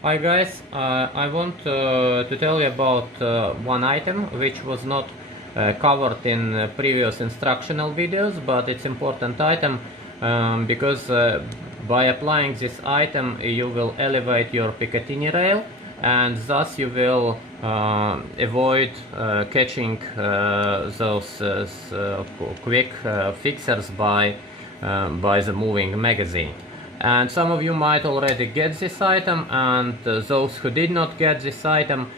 Hi guys, I want to tell you about one item which was not covered in previous instructional videos, but it's important item because by applying this item you will elevate your Picatinny rail, and thus you will avoid catching those quick fixers by the moving magazine. And some of you might already get this item, and those who did not get this item,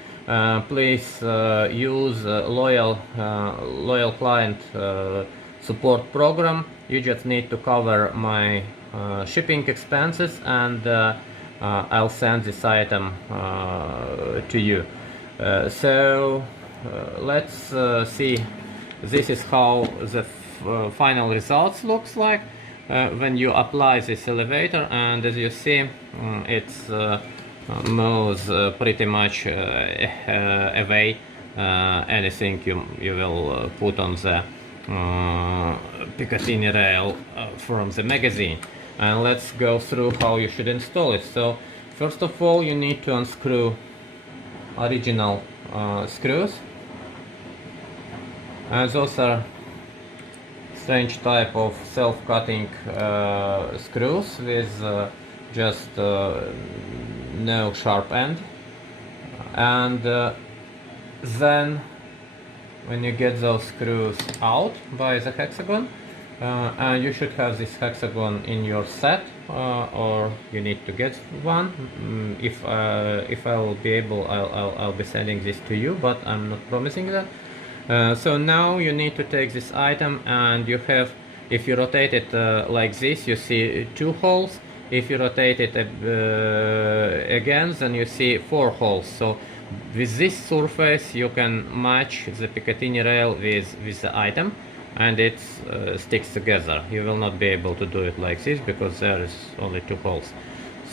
please use loyal client support program. You just need to cover my shipping expenses, and I'll send this item to you. So let's see. This is how the final results looks like when you apply this elevator, and as you see, it's moves pretty much away anything you will put on the Picatinny rail from the magazine. And let's go through how you should install it. So first of all, you need to unscrew original screws, and those are strange type of self-cutting screws with just no sharp end. And then when you get those screws out by the hexagon, and you should have this hexagon in your set, or you need to get one. If I'll be able, I'll be sending this to you, but I'm not promising that. So now you need to take this item, and you have, if you rotate it like this, you see 2 holes. If you rotate it again, then you see 4 holes. So with this surface you can match the Picatinny rail with the item, and it sticks together. You will not be able to do it like this because there is only 2 holes.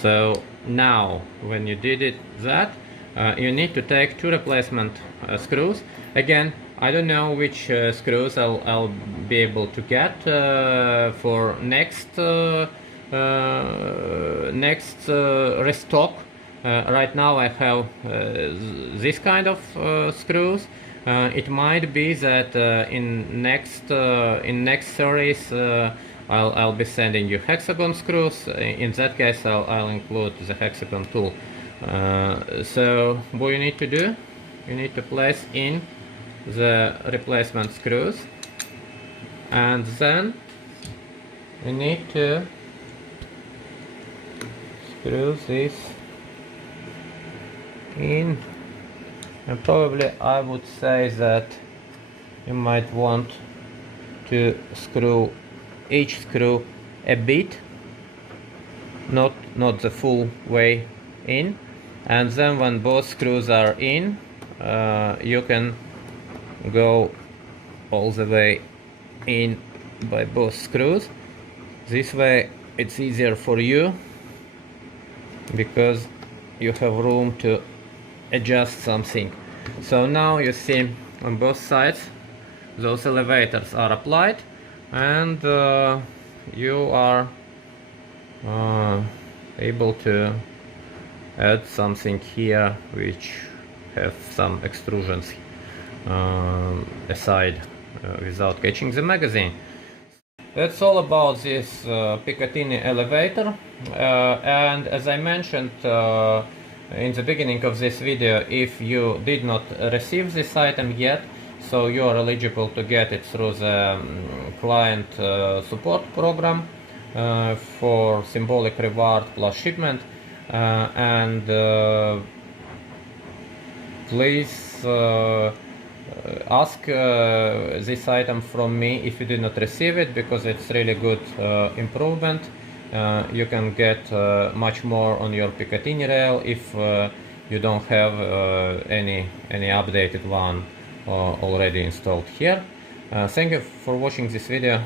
So now when you did that, you need to take 2 replacement screws. Again, I don't know which screws I'll be able to get for next restock. Right now I have this kind of screws. It might be that in next series I'll be sending you hexagon screws. In that case I'll include the hexagon tool. So what you need to do, you need to place in the replacement screws, and then you need to screw this in, and probably I would say that you might want to screw each screw a bit, not the full way in, and then when both screws are in, you can go all the way in by both screws. This way it's easier for you because you have room to adjust something. So now you see on both sides those elevators are applied, and you are able to add something here which have some extrusions aside without catching the magazine. That's all about this Picatinny elevator, and as I mentioned in the beginning of this video, if you did not receive this item yet, so you are eligible to get it through the client support program for symbolic reward plus shipment, and please ask this item from me if you did not receive it, because it's really good improvement. You can get much more on your Picatinny rail if you don't have any updated one already installed here. Thank you for watching this video.